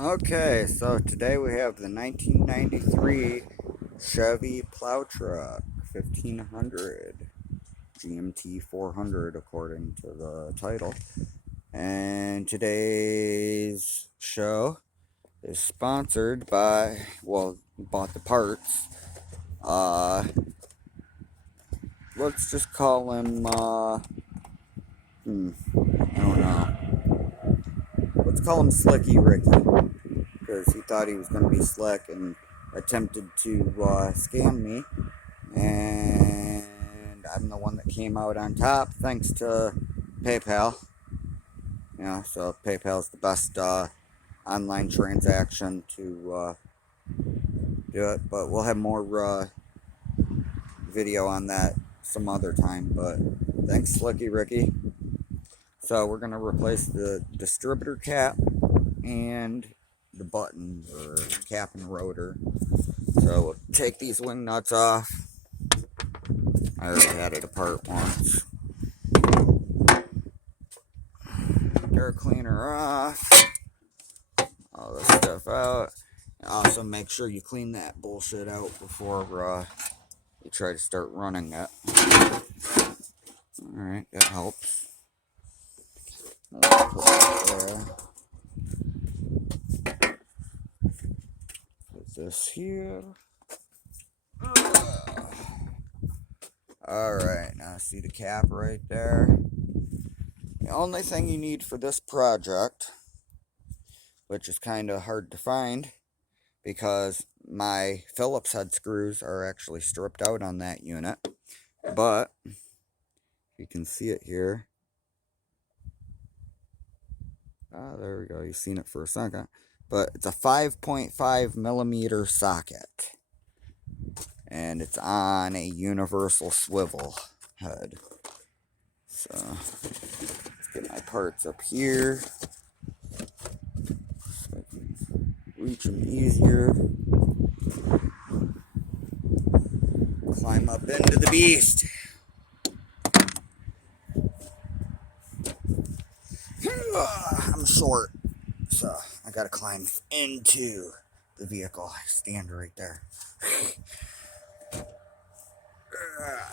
Okay, so today we have the 1993 Chevy plow truck 1500 GMT 400 according to the title. And today's show is sponsored by, well, bought the parts. Let's just call him, I don't know. Let's call him Slicky Ricky, because he thought he was going to be slick and attempted to scam me, and I'm the one that came out on top thanks to PayPal. So PayPal's the best online transaction to do it, but we'll have more video on that some other time. But thanks, Slicky Ricky. So we're going to replace the distributor cap and the button, or cap and rotor. So we'll take these wing nuts off. I already had it apart once. Air cleaner off. All this stuff out. Also make sure you clean that bullshit out before you try to start running it. Alright, that helps. Put that there. Put this here. Alright, now see the cap right there? The only thing you need for this project, which is kind of hard to find because my Phillips head screws are actually stripped out on that unit, but you can see it here. There we go, you've seen it for a second, but it's a 5.5 millimeter socket, and it's on a universal swivel head. So let's get my parts up here so I can reach them easier. Climb up into the beast. I'm short, so I gotta climb into the vehicle. I stand right there. Alright.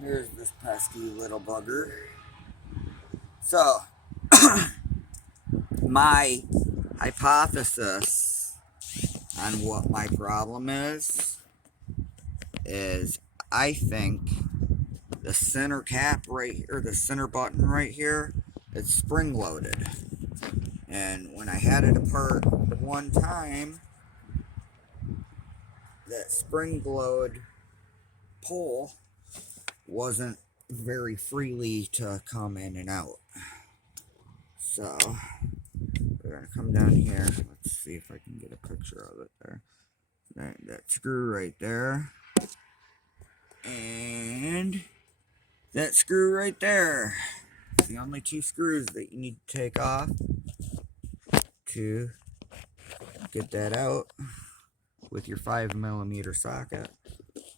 Here's this pesky little bugger. So, my hypothesis on what my problem is I think the center cap right here, the center button right here, it's spring loaded. And when I had it apart one time, that spring load pull wasn't very freely to come in and out. So we're gonna come down here. Let's see if I can get a picture of it there. That screw right there, and that screw right there. It's the only two screws that you need to take off to get that out with your 5 millimeter socket.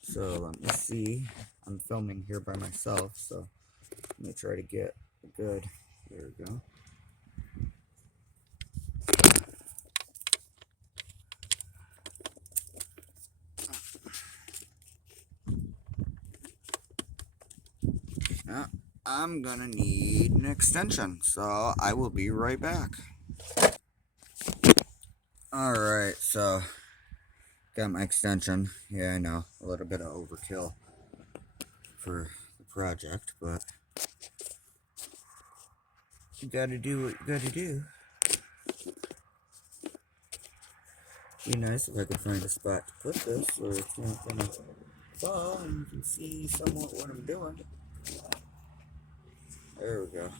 So let me see. I'm filming here by myself, so let me try to get good. There we go. Now, I'm gonna need an extension, so I will be right back. Alright, so got my extension. Yeah, I know, a little bit of overkill for the project, but you gotta do what you gotta do. Be nice if I could find a spot to put this where it's not gonna fall and you can see somewhat what I'm doing. There we go.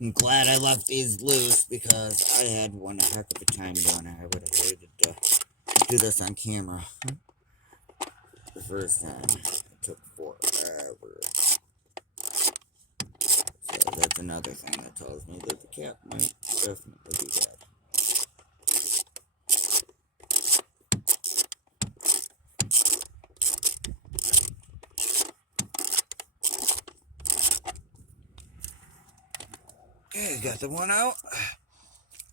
I'm glad I left these loose because I had one heck of a time doing it. I would have hated to do this on camera the first time. It took forever. So that's another thing that tells me that the cat might definitely be dead. Okay, got the one out.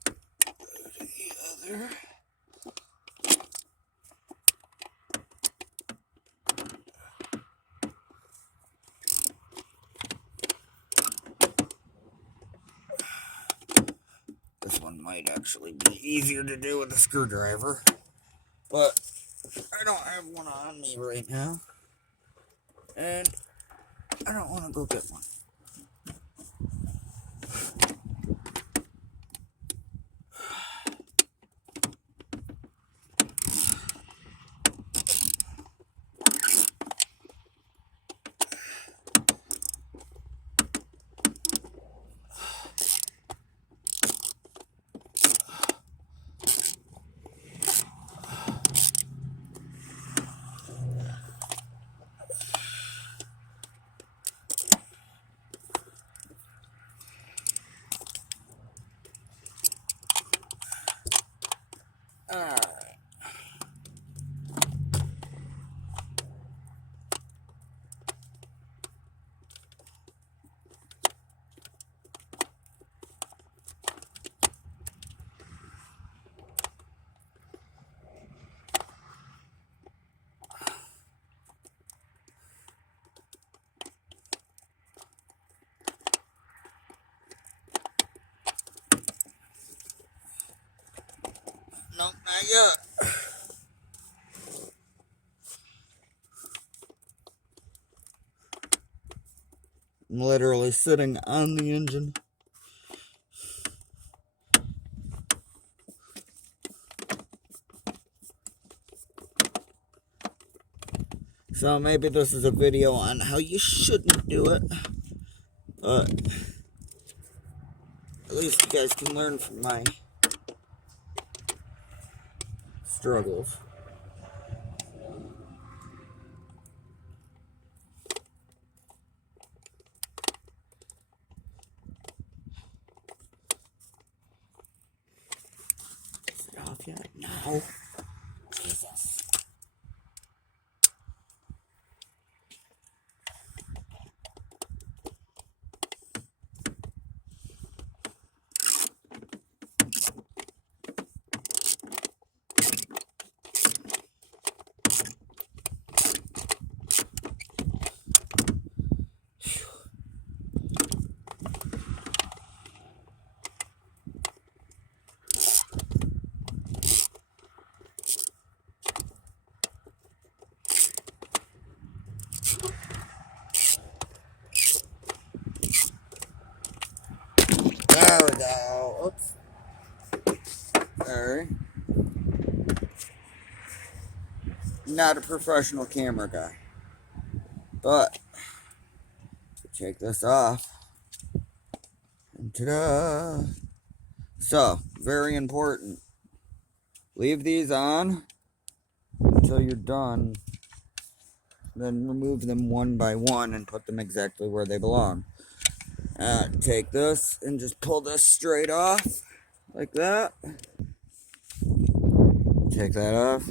The other. This one might actually be easier to do with a screwdriver, but I don't have one on me right now, and I don't want to go get one. Alright. Nope, not yet. I'm literally sitting on the engine. So maybe this is a video on how you shouldn't do it, but at least you guys can learn from my struggles. Is it off yet? No. Jesus. There we go. Oops. Sorry. Not a professional camera guy. But, take this off. And ta-da! So, very important. Leave these on until you're done. Then remove them one by one and put them exactly where they belong. Take this and just pull this straight off. Like that. Take that off.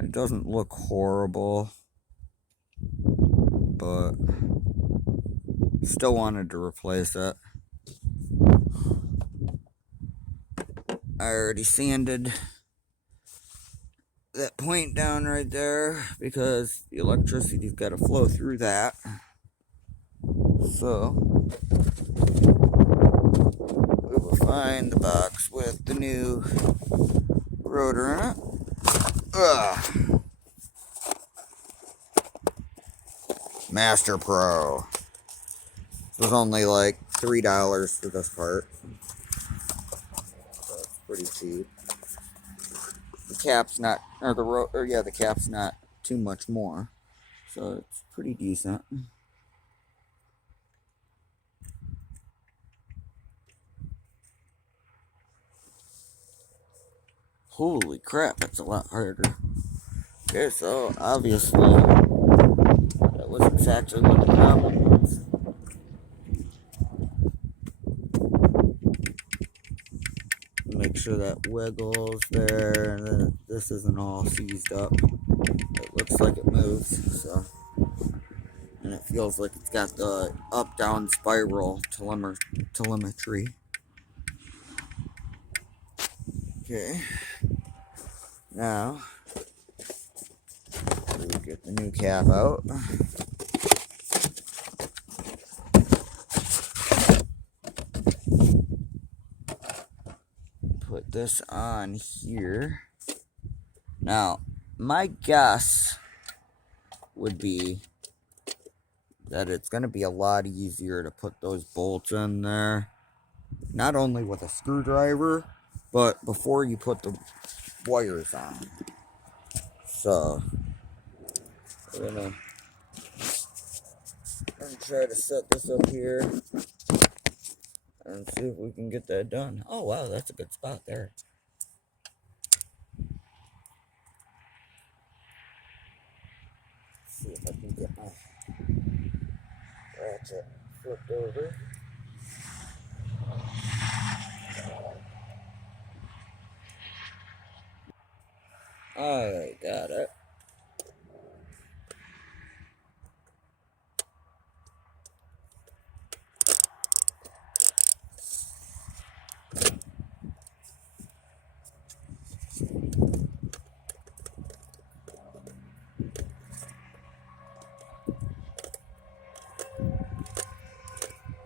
It doesn't look horrible, but still wanted to replace it. I already sanded that point down right there because the electricity's got to flow through that. So we will find the box with the new rotor in it. Ugh. Master Pro. It was only like $3 for this part. So it's pretty cheap. The cap's not, or the cap's not too much more. So it's pretty decent. Holy crap, that's a lot harder. Okay, so obviously that was exactly what the problem was. Make sure that wiggles there, and then this isn't all seized up. It looks like it moves, so. And it feels like it's got the up-down spiral telemetry. Okay. Now, we get the new cap out. Put this on here. Now, my guess would be that it's going to be a lot easier to put those bolts in there. Not only with a screwdriver, but before you put the wires on. So, we're going to try to set this up here and see if we can get that done. Oh, wow, that's a good spot there. See if I can get my ratchet flipped over. Alright, got it.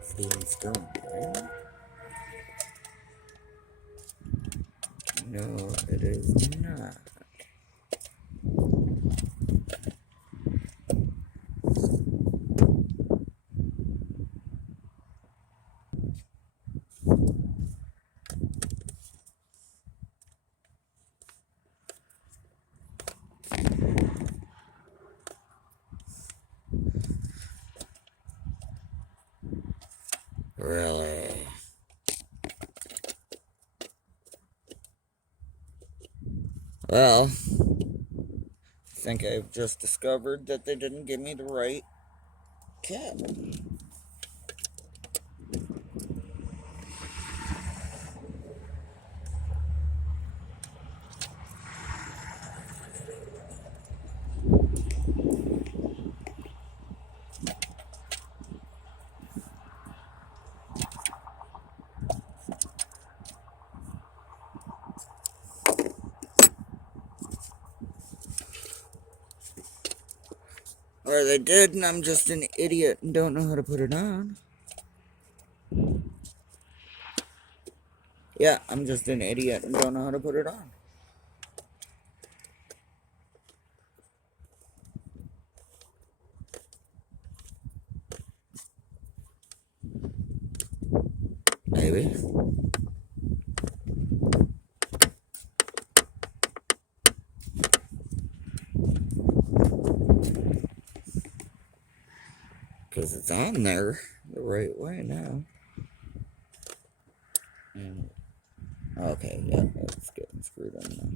Steven Stone, right? No, it is not. Really? Well, I think I've just discovered that they didn't give me the right cap. Or they did, and I'm just an idiot and don't know how to put it on. Yeah, I'm just an idiot and don't know how to put it on. Maybe. Because it's on there the right way now. And, okay, yeah, it's getting screwed in now.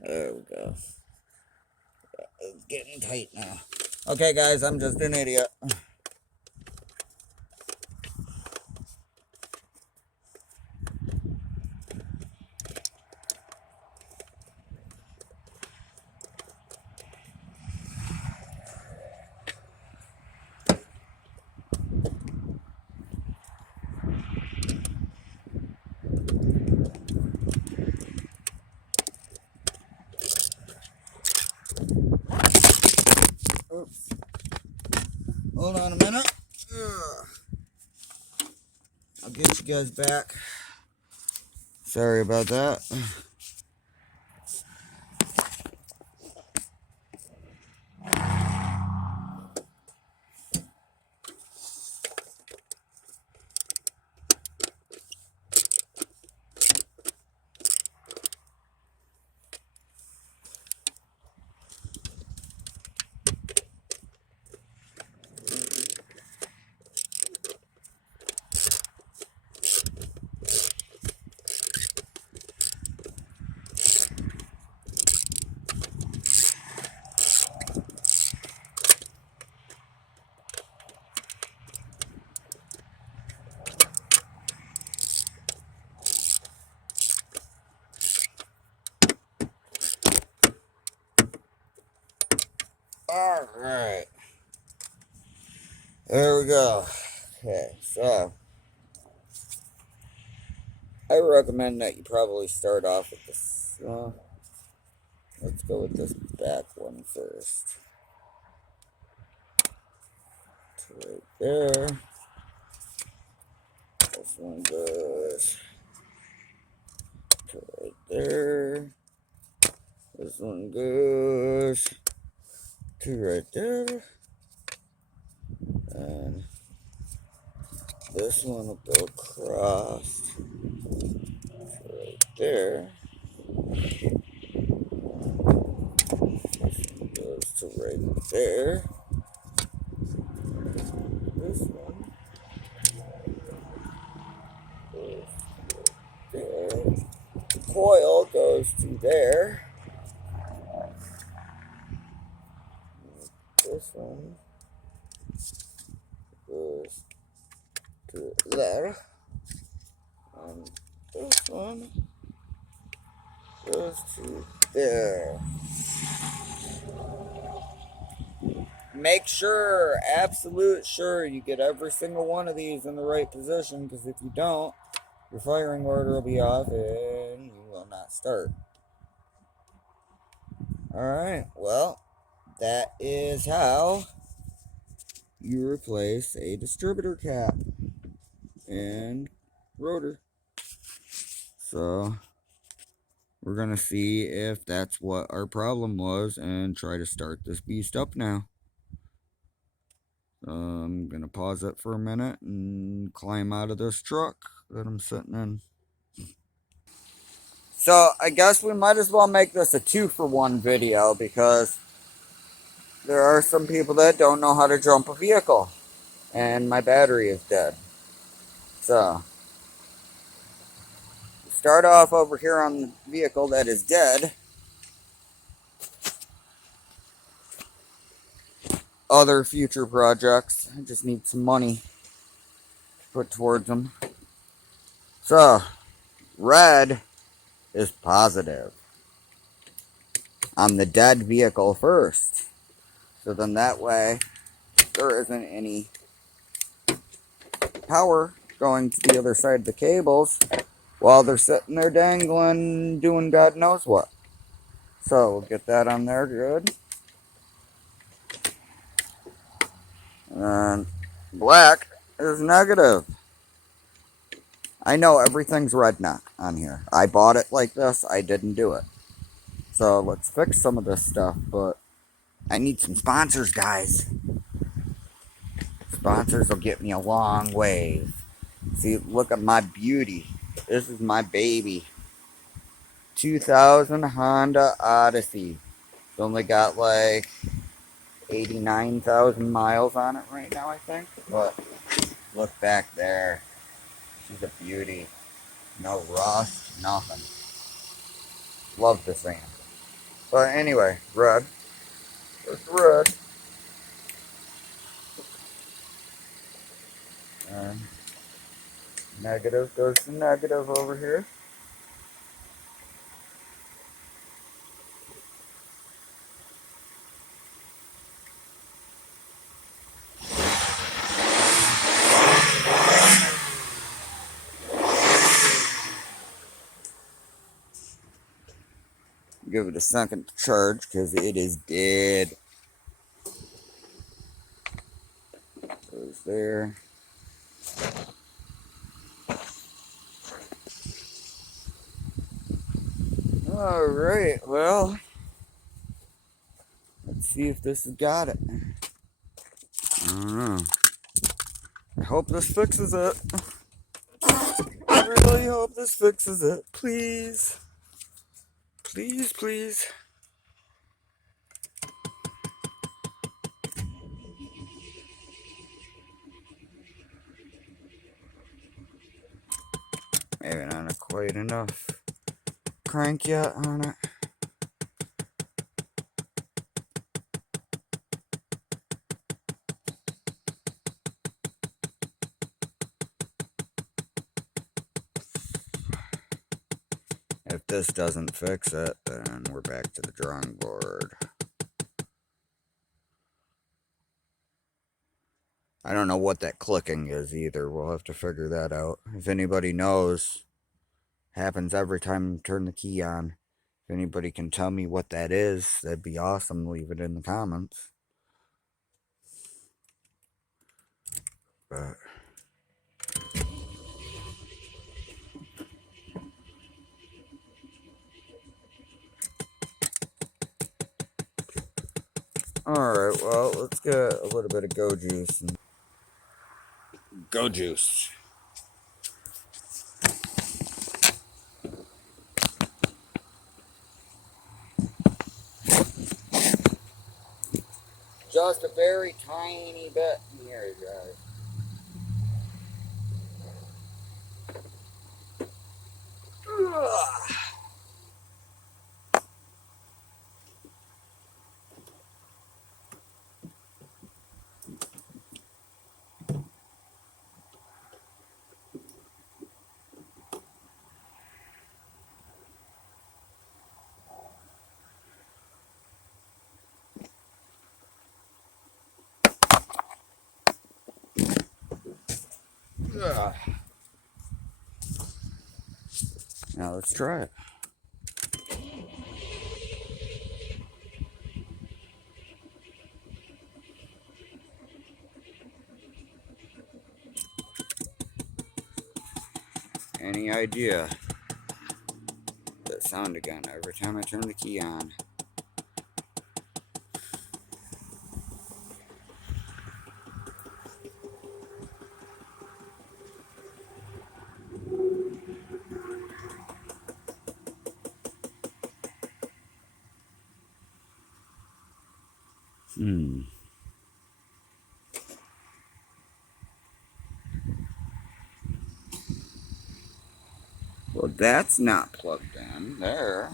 There we go. It's getting tight now. Okay, guys, I'm just an idiot. Oops. Hold on a minute. I'll get you guys back. Sorry about that. go. Okay, so I recommend that you probably start off with this. Let's go with this back one first. To right there. This one goes to right there. This one goes to right there. And this one will go across to right there. This one goes to right there. This one goes to there. The coil goes to there. This one goes to there. And this one goes to there. Make sure, absolute sure, you get every single one of these in the right position, because if you don't, your firing order will be off and you will not start. Alright, well, that is how you replace a distributor cap and rotor. So, we're going to see if that's what our problem was and try to start this beast up now. I'm going to pause it for a minute and climb out of this truck that I'm sitting in. So I guess we might as well make this a 2-for-1 video, because there are some people that don't know how to jump a vehicle and my battery is dead. So start off over here on the vehicle that is dead. Other future projects, I just need some money to put towards them. So red is positive on the dead vehicle first. So then that way there isn't any power going to the other side of the cables while they're sitting there dangling, doing God knows what. So we'll get that on there good. And black is negative. I know everything's redneck on here. I bought it like this. I didn't do it. So let's fix some of this stuff, but I need some sponsors, guys. Sponsors will get me a long way. See, look at my beauty. This is my baby. 2000 Honda Odyssey. It's only got like 89,000 miles on it right now, I think. But look back there. She's a beauty. No rust, nothing. Love this thing. But anyway, red. There's the red. And negative goes to negative over here. Give it a second to charge because it is dead. Goes there. Alright, well, let's see if this has got it. I don't know. I hope this fixes it. I really hope this fixes it. Please. Please, please. Maybe not quite enough crank yet on it. If this doesn't fix it, then we're back to the drawing board. I don't know what that clicking is either. We'll have to figure that out. If anybody knows, happens every time I turn the key on. If anybody can tell me what that is, that'd be awesome. Leave it in the comments. But alright, well, let's get a little bit of go juice. Go juice. Just a very tiny bit here, guys. Now let's try it. Any idea? That sound again every time I turn the key on. Well, that's not plugged in. There.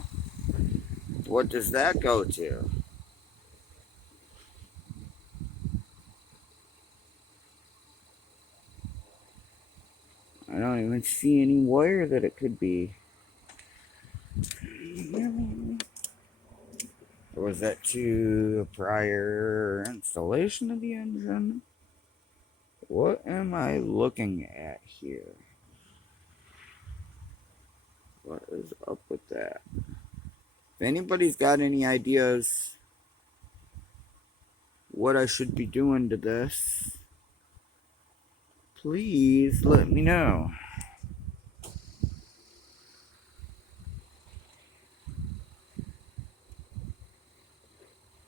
What does that go to? I don't even see any wire that it could be. Or was that to a prior installation of the engine? What am I looking at here? What is up with that? If anybody's got any ideas what I should be doing to this, please let me know.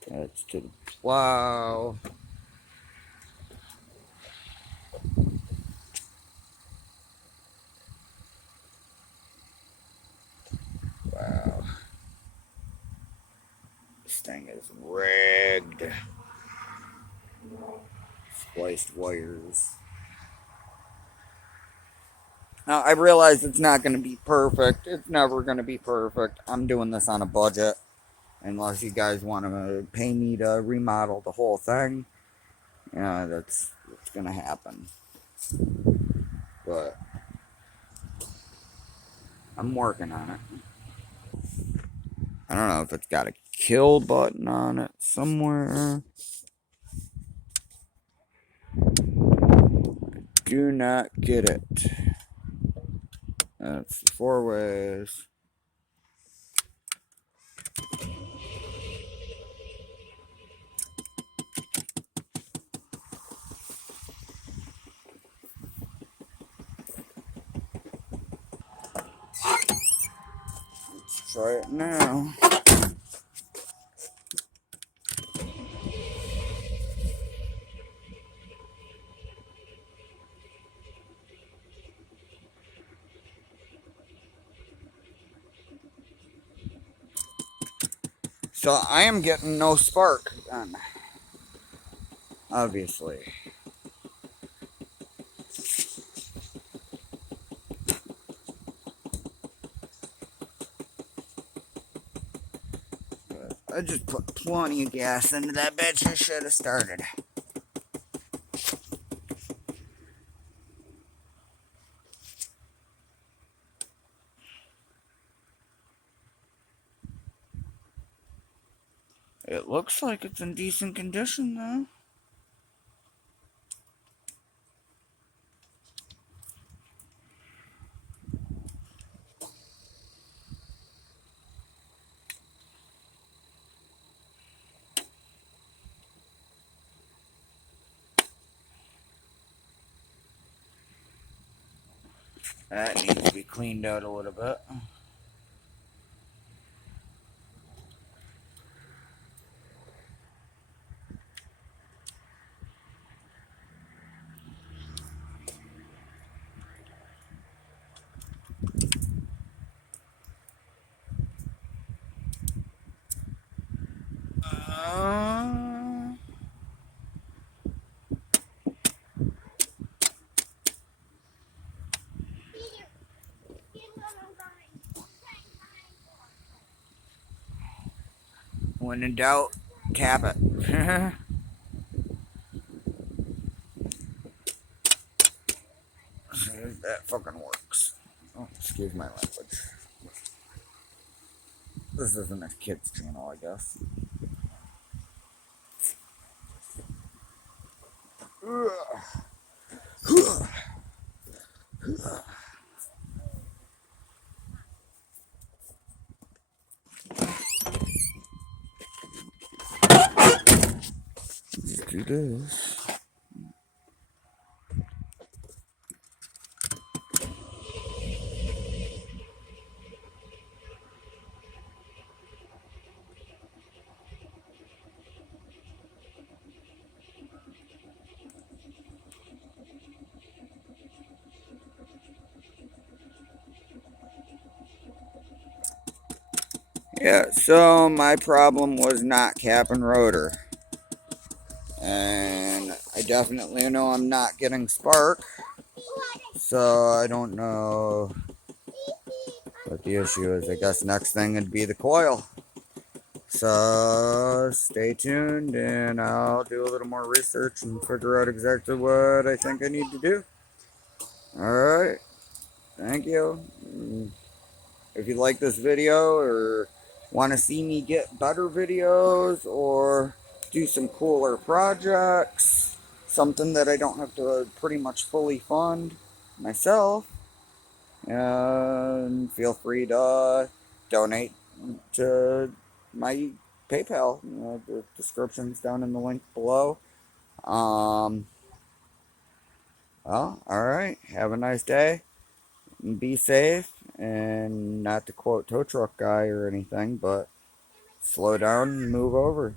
That's to the plow. Wow. This thing is rigged. Spliced wires. Now, I realize it's not going to be perfect. It's never going to be perfect. I'm doing this on a budget. Unless you guys want to pay me to remodel the whole thing. Yeah, that's going to happen. But I'm working on it. I don't know if it's got a kill button on it somewhere. Do not get it. That's the 4 ways. Let's try it now. So I am getting no spark then. Obviously. I just put plenty of gas into that bitch. I should have started. It looks like it's in decent condition though. That needs to be cleaned out a little bit. Uh, when in doubt, tap it. That fucking works. Oh, excuse my language. This isn't a kid's channel, I guess. Let's do this. Yeah, so my problem was not cap and rotor. And I definitely know I'm not getting spark. So I don't know what the issue is. I guess next thing would be the coil. So stay tuned and I'll do a little more research and figure out exactly what I think I need to do. Alright, thank you. If you like this video or want to see me get better videos or do some cooler projects, something that I don't have to pretty much fully fund myself, and feel free to donate to my PayPal. The description's down in the link below. Well, alright. Have a nice day. Be safe. And not to quote tow truck guy or anything, but slow down and move over.